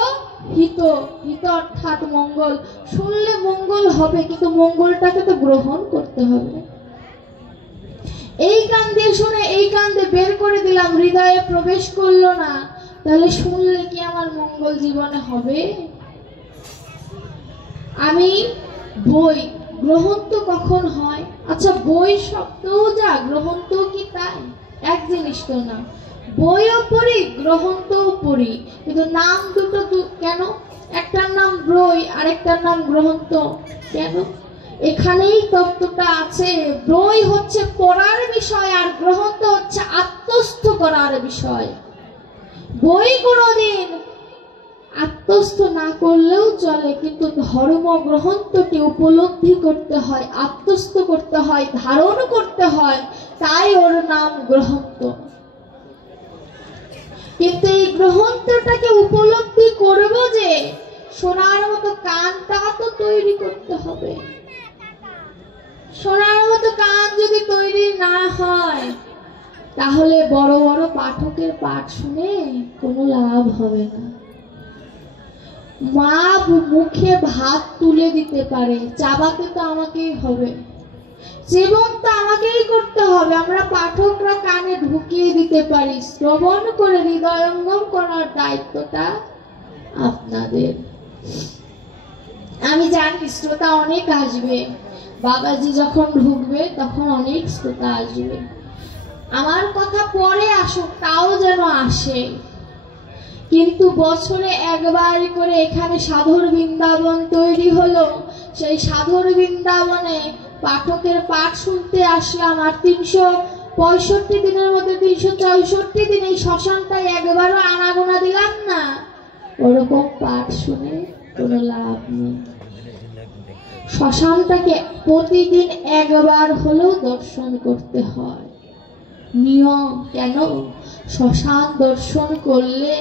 হিত। হিত অর্থাৎ মঙ্গল। শুনলে মঙ্গল হবে, কিন্তু মঙ্গলটাকে তো গ্রহণ করতে হবে। এই কান দিয়ে শুনে এই কান দিয়ে বের করে দিলাম, হৃদয়ে প্রবেশ করলো না, তাহলে শুনলে কি আমার মঙ্গল জীবনে হবে? আমি বই গ্রহণ তো কখন হয়? আচ্ছা, বই শব্দও যা, গ্রহণ তো কি তাই? এক জিনিস তো না। বইও পড়ি, গ্রহণ তো পড়ি, কিন্তু নাম দুটো কেন? একটার নাম বই, আরেকটার নাম গ্রন্থ। কেন? এখানেই তত্ত্বটা আছে। বই হচ্ছে পড়ার বিষয়, আর গ্রন্থ হচ্ছে আত্মস্থ করার বিষয়। বই কোনোদিন আত্মস্থ না করলেও চলে, কিন্তু ধর্ম গ্রন্থকে উপলব্ধি করতে হয়, আত্মস্থ করতে হয়, ধারণ করতে হয়, তাই ওর নাম গ্রন্থ। কিন্তু এই গ্রন্থটাকে উপলব্ধি করব যে, শোনার মতো কানটা তো তৈরি করতে হবে। শোনার মতো কান যদি তৈরি না হয়, তাহলে বড় বড় পাঠকের পাঠ শুনে কোনো লাভ হবে না। মা মুখে ভাত তুলে দিতে পারে, চাবাতে তো আমাকেই হবে, সেবন তো আমাকেই করতে হবে। আমরা পাঠকরা কানে ঢুকিয়ে দিতে পারি, শ্রবণ করে হৃদয়ঙ্গম করার দায়িত্বটা আপনাদের। আমি জানি শ্রোতা অনেক আসবে, বাবাজি যখন ঢুকবে তখন অনেক শ্রোতা আসবে। আমার কথা পরে আসুক, তাও যেন আসে, কিন্তু বছরে একবার করে এখানে সাধুর বৃন্দাবন তৈরি হলো। সেই সাধুর বৃন্দাবনে পাঠকের পাঠ শুনতে আসলাম, আর 365 দিনের মধ্যে 364 দিন এই শ্মশানটায় একবারও আনাগোনা দিলাম না, ওরকম পাঠ শুনে কোনো লাভ নেই। শ্মশানটাকে প্রতিদিন একবার হলেও দর্শন করতে হয়, নিয়ম। কেন? শ্মশান দর্শন করলে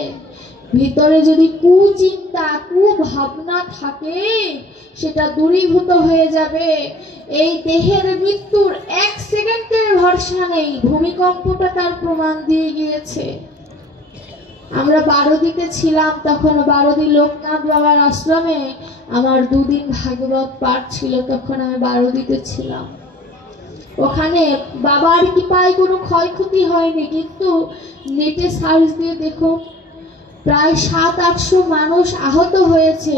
ভিতরে যদি কুচিন্তা কুভাবনা থাকে সেটা দূরীভূত হয়ে যাবে। এই দেহের মৃত্যুর 1 সেকেন্ডের ভরসা নেই, ভূমিকম্পটা তার প্রমাণ দিয়ে গিয়েছে। আমরা বারোদিতে ছিলাম, তখন বারোদি লোকনাথ বাবার আশ্রমে আমার 2 দিন ভাগবত পাঠ ছিল, তখন আমি বারোদিতে ছিলাম। ওখানে বাবার কৃপায় কোনো ক্ষয়ক্ষতি হয়নি, কিন্তু নেটে সার্চ দিয়ে দেখো প্রায় 700-800 মানুষ আহত হয়েছে,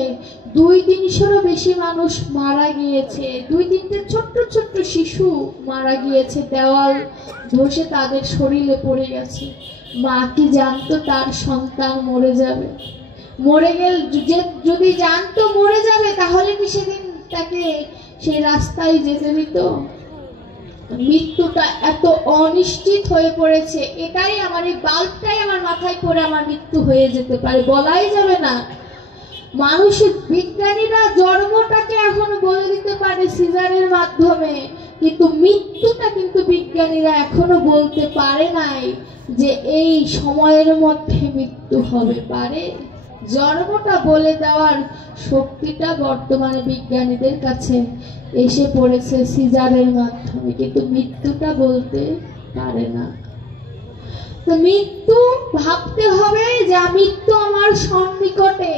200-300-রও বেশি মানুষ মারা গিয়েছে, 2-3টে ছোট্ট ছোট্ট শিশু মারা গিয়েছে, দেওয়াল ধসে তাদের শরীরে পড়ে গেছে। মা কি জানতো তার সন্তান মরে যাবে? মরে গেল যদি জানতো মরে যাবে, তাহলে কি সেদিন তাকে সেই রাস্তায় যেতে দিত? মৃত্যুটা এত অনিশ্চিত হয়ে পড়েছে, এটাই আমার এই বাল্বটাই আমার মাথায় পড়ে আমার মৃত্যু হয়ে যেতে পারে, বলাই যাবে না। মানুষের বিজ্ঞানীরা জন্মটাকে এখন বলে দিতে পারে সিজারের মাধ্যমে, কিন্তু মৃত্যুটা কিন্তু বিজ্ঞানীরা এখনো বলতে পারে নাই যে এই সময়ের মধ্যে মৃত্যু হবে পারে। জন্মটা বলে দেওয়ার শক্তিটা বর্তমানে বিজ্ঞানীদের কাছে এসে পড়েছে সিজারের মাধ্যমে, কিন্তু মৃত্যুটা বলতে পারে না। তো মৃত্যু ভাবতে হবে যে মৃত্যু আমার সন্নিকটে।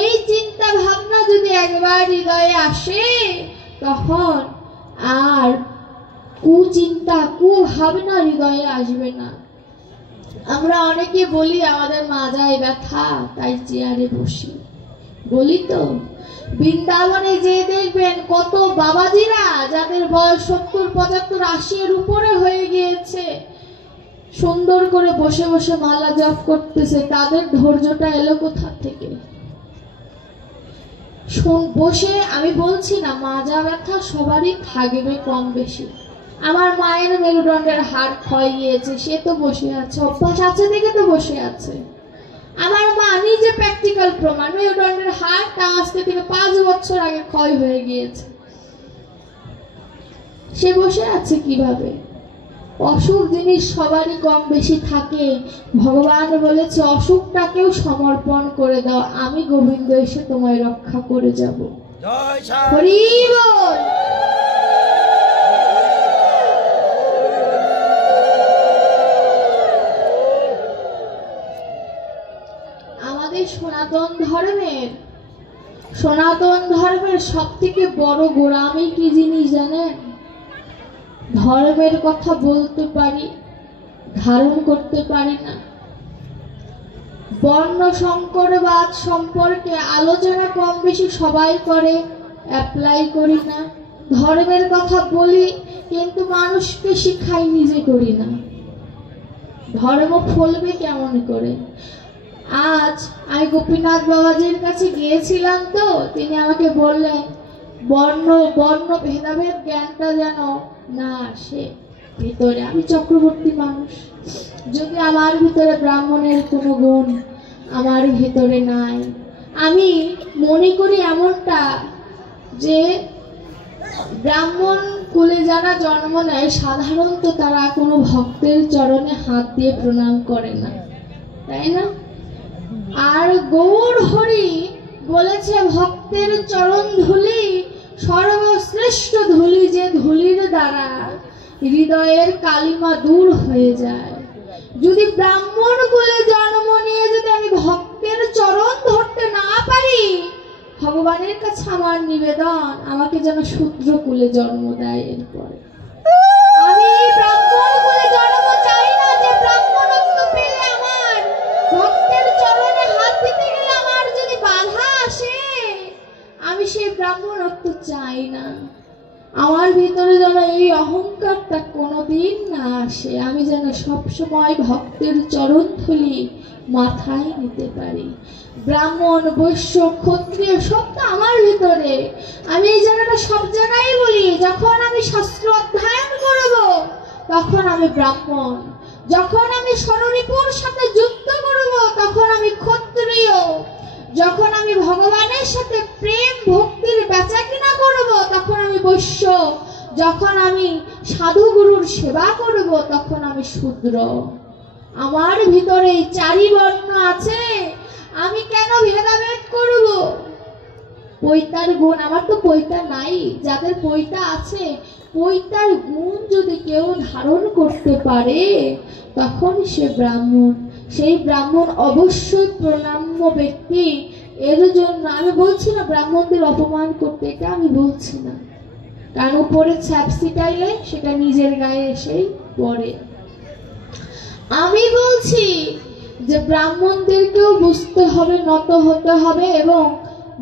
এই চিন্তা ভাবনা যদি একবার হৃদয়ে আসে, তখন আর কুচিন্তা কুভাবনা হৃদয়ে আসবে না। আমরা অনেকে বলি আমাদের মাজায় ব্যথা, তাই চেয়ারে বসি, বলি তো। বৃন্দাবনে যে দেখবেন কত বাবাজিরা যাদের বয়স 70, 75, 80 এর উপরে হয়ে গিয়েছে, সুন্দর করে বসে বসে মালা জপ করতেছে, তাদের ধৈর্যটা এলো কোথা থেকে? বসে, আমি বলছি না মাজা ব্যথা সবারই থাকবে কম বেশি। আমার মায়ের মেরুদণ্ডের হাড় ক্ষয় গিয়েছে, সে তো বসে আছে, অভ্যাস আছে দেখে তো বসে আছে। আমার মা নিজে প্র্যাকটিক্যাল প্রমাণ, মেরুদণ্ডের হাড় তা আজকে থেকে 5 বছর আগে ক্ষয় হয়ে গিয়েছে, সে বসে আছে কিভাবে? অসুখ জিনিস সবারই কম বেশি থাকে। ভগবান বলেছে অসুখটাকেও সমর্পণ করে দাও, আমি গোবিন্দ এসে তোমায় রক্ষা করে যাব। হরি বল। আমাদের সনাতন ধর্মের সব থেকে বড় গোড়ামি কি জিনিস জানেন? ধর্মের কথা বলতে পারি, ধারণ করতে পারি না। বর্ণ সংকরবাদ সম্পর্কে আলোচনা কম বেশি সবাই করে, অ্যাপ্লাই করি না। ধর্মের কথা বলি কিন্তু মানুষকে শিখাই, নিজে করি না। ধর্ম ফলবে কেমন করে? আজ আমি গোপীনাথ বাবাজির কাছে গিয়েছিলাম, তো তিনি আমাকে বললেন বর্ণ ভেদাভেদ জ্ঞানটা যেন না আসে ভিতরে। আমি চক্রবর্তী মানুষ, যদি আমার ভিতরে ব্রাহ্মণের কোনো গুণ আমার ভিতরে নাই, আমি মনে করি এমনটা যে ব্রাহ্মণ কুলে যারা জন্ম নেয় সাধারণত তারা কোনো ভক্তের চরণে হাত দিয়ে প্রণাম করে না, তাই না? আর গৌর হরি বলেছে ভক্তের চরণ ধুলি সর্বশ্রেষ্ঠ ধুলি, যে ধুলির দ্বারা হৃদয়ের কালিমা দূর হয়ে যায়। যদি ব্রাহ্মণ কুলে জন্ম নিয়ে যদি আমি ভক্তের চরণ ধরতে না পারি, ভগবানের কাছে আমার নিবেদন আমাকে যেন শূদ্র কুলে জন্ম দেয়। এরপরে আমি ব্রাহ্মণ কুলে জন্ম চাই না, যে ব্রাহ্মণত্ব পেলে আমার ভক্তের চরণে হাত দিতে গেলে আমার যদি বাধা আসে, আমি সেই ব্রাহ্মণত্ব চাই না। আমার ভিতরে যেন এই অহংকারটা কোনোদিন না আসে, আমি যেন সবসময় ভক্তের চরণ ধুলি মাথায় নিতে পারি। ব্রাহ্মণ বৈশ্য ক্ষত্রিয় সব তো আমার ভিতরে। আমি এই জায়গাটা সব জায়গায় বলি, যখন আমি শাস্ত্র অধ্যয়ন করব তখন আমি ব্রাহ্মণ, যখন আমি ষড়রিপুর সাথে যুদ্ধ করব তখন আমি ক্ষত্রিয়, যখন আমি ভগবানের সাথে প্রেম ভক্তির বেচাকেনা করব তখন আমি বৈশ্য, যখন আমি সাধু গুরুর সেবা করব তখন আমি শূদ্র। আমার ভিতরে 4 বর্ণ আছে। আমি কেন ভেদাভেদ করব? পৈতার গুণ, আমার তো পৈতা নাই, যাদের পৈতা আছে পৈতার গুণ যদি কেউ ধারণ করতে পারে তখন সে ব্রাহ্মণ। সেই ব্রাহ্মণ অবশ্যই প্রণাম্য ব্যক্তি। এর জন্য আমি বলছি না ব্রাহ্মণদের অপমান করতে, এটা আমি বলছি না, কারণ উপরে ছাপসিটাইলে সেটা নিজের গায়ে এসেই পড়ে। আমি বলছি যে ব্রাহ্মণদেরকেও বুঝতে হবে, নত হতে হবে, এবং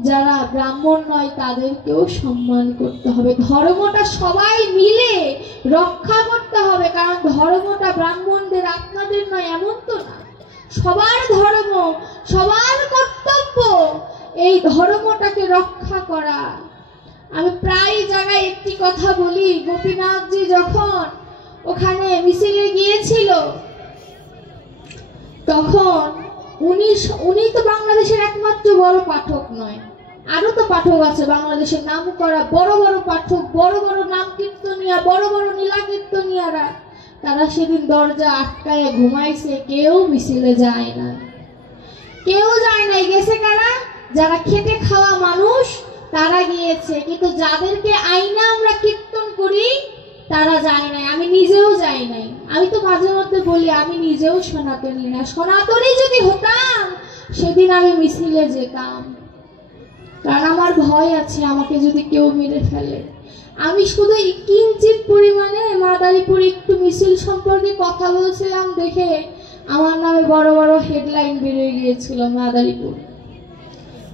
যারা ব্রাহ্মণ নয় তাদেরকেও সম্মান করতে হবে। ধর্মটা সবাই মিলে রক্ষা করতে হবে, কারণ ধর্মটা ব্রাহ্মণদের আপনাদের নয় এমন তো না, সবার ধর্ম, সবার কর্তব্য এই ধর্মটাকে রক্ষা করা। আমি প্রায় জায়গায় একটি কথা বলি, গোপীনাথজি যখন ওখানে মিছিলে গিয়েছিল তখন উনি তো বাংলাদেশের একমাত্র বড় পাঠক নয়, আরো তো পাঠক আছে বাংলাদেশের নাম করা বড় বড় পাঠক, বড় বড় নাম কীর্তনিয়া, বড় বড় নীলা কীর্তনিয়ারা। তারা সেদিন দরজা আটকায় ঘুমাইছে, কেউ মিছিলে যায় না, কেউ যায় নাই। গেছে কারা? যারা খেটে খাওয়া মানুষ তারা গিয়েছে, কিন্তু যাদেরকে আইনা আমরা কীর্তন করি তারা যায় নাই। আমি নিজেও যাই নাই। আমি তো মাঝে মধ্যে বলি আমি নিজেও সনাতনী না, সনাতনী যদি হতাম সেদিন আমি মিছিলে যেতাম, কারণ আমার ভয় আছে আমাকে যদি কেউ মেরে ফেলে। আমি শুধু কিঞ্চিত পরিমাণে মাদারীপুর একটু মিছিল সম্পর্কে কথা বলছিলাম দেখে আমার নামে বড় বড় হেডলাইন বেরিয়ে গিয়েছিল মাদারীপুর।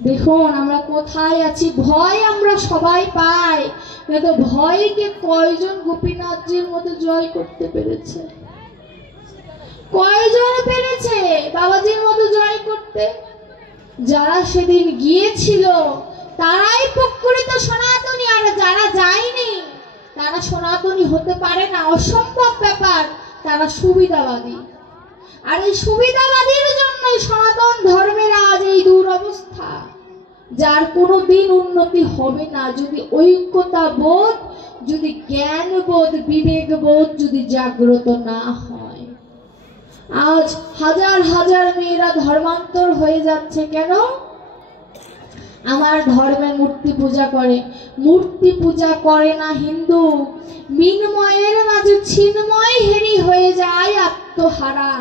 দেখুন আমরা কোথায় আছি, ভয় আমরা সবাই পাই, কিন্তু ভয়কে কয়জন গোপীনাথজির মতো জয় করতে পেরেছে? কয়জন পেরেছে বাবাজির মতো জয় করতে? যারা সেদিন গিয়েছিল তারাই প্রকৃত সনাতনী, আর যারা যায়নি তারা সনাতনী হতে পারে না, অসম্ভব ব্যাপার, তারা সুবিধাবাদী। আর এই সুবিধাবাদীর জন্যই সনাতন ধর্মের আজ এই দুরবস্থা, যার কোনোদিন উন্নতি হবে না যদি ঐক্যতা বোধ, যদি জ্ঞান বোধ, বিবেক বোধ যদি জাগ্রত না হয়। আজ হাজার হাজার মেয়েরা ধর্মান্তর হয়ে যাচ্ছে কেন? আমার ধর্মে মূর্তি পূজা করে। মূর্তি পূজা করে না হিন্দু, মিনময়ের মাঝে ছিন্ময় হেরি হয়ে যায় আত্মহারা।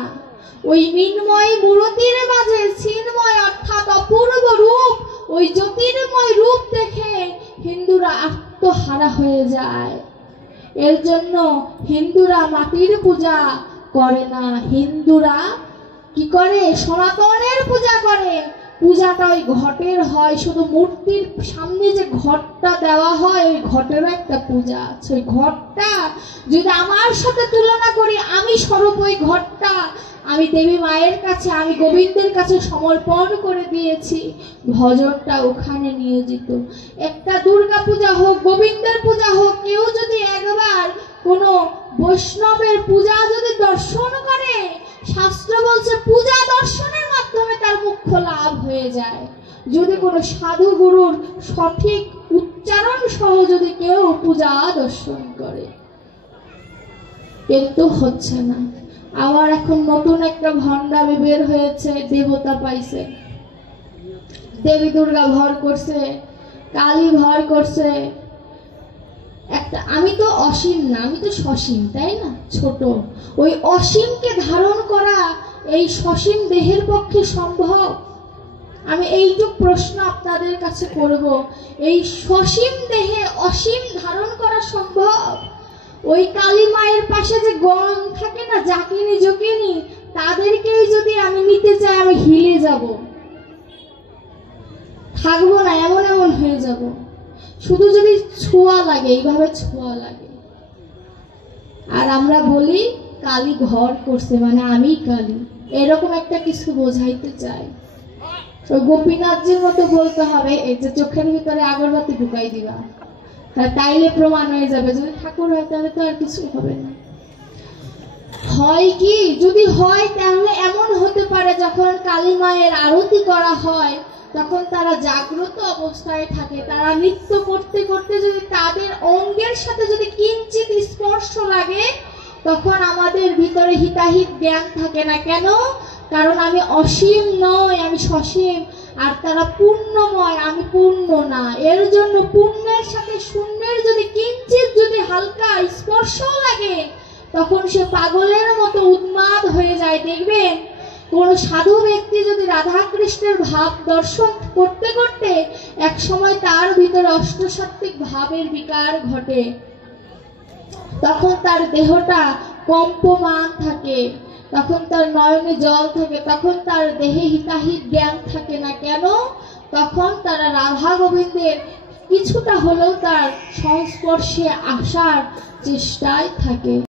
ওই মিনময় মূর্তির মাঝে ছিন্ময় অর্থাৎ অপূর্ব রূপ, ওই জ্যোতির্ময় রূপ দেখে হিন্দুরা আত্মহারা হয়ে যায়। এর জন্য হিন্দুরা মাটির পূজা করে না, হিন্দুরা কি করে? সনাতনের পূজা করে। পূজাটা ওই ঘটের হয়, শুধু মূর্তির সামনে যে ঘটটা দেওয়া হয় ওই ঘটেরও একটা পূজা আছে। ওই ঘটটা যদি আমার সাথে তুলনা করি, আমি স্বরূপ ওই ঘটটা আমি দেবী মায়ের কাছে, আমি গোবিন্দের কাছে সমর্পণ করে দিয়েছি, ভজনটা ওখানে নিয়োজিত। একটা দুর্গা পূজা হোক, গোবিন্দের পূজা হোক, কেউ যদি একবার কোনো বৈষ্ণবের পূজা যদি দর্শন করে, শাস্ত্র বলছে পূজা দর্শনের মাধ্যমে তার মুখ্য লাভ হয়ে যায়। যদি কোনো সাধু গুরুর সঠিক উচ্চারণ সহ যদি কেউ পূজা দর্শন করে, কিন্তু হচ্ছে না। আবার এখন নতুন একটা ভণ্ডামি বের হয়েছে, দেবতা পাইছে, দেবী দুর্গা ভর করছে, কালী ভর করছে। একটা আমি তো অসীম না, আমি তো সসীম, তাই না? ছোট। ওই অসীমকে ধারণ করা এই সসীম দেহের পক্ষে সম্ভব? আমি এইটুক প্রশ্ন আপনাদের কাছে করব, এই সসীম দেহে অসীম ধারণ করা সম্ভব? ওই কালী মায়ের পাশে যে গণ থাকে না, জাকিনি জকিনি, তাদেরকেই যদি আমি নিতে চাই আমি হিলে যাব, থাকবো না, এমন এমন হয়ে যাব। শুধু যদি ছোঁয়া লাগে, এইভাবে ছোঁয়া লাগে। আর আমরা বলি কালী ঘর করছে মানে আমি কালী, এরকম একটা কিছু বোঝাইতে চাই। গোপীনাথজির মতো বলতে হবে এই যে চোখের ভিতরে আগরবাতি ঢুকাই দিবা, তাইলে প্রমাণ হয়ে যাবে। যদি ঠাকুর হয় তাহলে তো আর কিছু হবে না। হয় কি? যদি হয় তাহলে এমন হতে পারে যখন কালী মায়ের আরতি করা হয় তখন তারা জাগ্রত অবস্থায় থাকে, তারা নৃত্য করতে করতে যদি তাদের অঙ্গের সাথে যদি কিঞ্চিত স্পর্শ লাগে তখন আমাদের ভিতরে হিতাহিত জ্ঞান থাকে না। কেন? কারণ আমি অসীম নয়, আমি সসীম, আর তারা পূর্ণময়, আমি পূর্ণ না। এর জন্য পূর্ণের সাথে শূন্যের যদি কিঞ্চিত যদি হালকা স্পর্শ লাগে, তখন সে পাগলের মতো উন্মাদ হয়ে যায়। দেখবেন কোন সাধু ব্যক্তি যদি রাধা কৃষ্ণের ভাব দর্শন করতে করতে এক সময় তার ভিতরে অষ্টসাত্ত্বিক ভাবের বিকার ঘটে, তখন তার দেহটা কম্পমান থাকে, তখন তার নয়নে জল থাকে, তখন তার দেহে হিতাহিত জ্ঞান থাকে না। কেন? তখন তারা রাধা গোবিন্দের কিছুটা হলেও তার সংস্পর্শে আসার চেষ্টায় থাকে।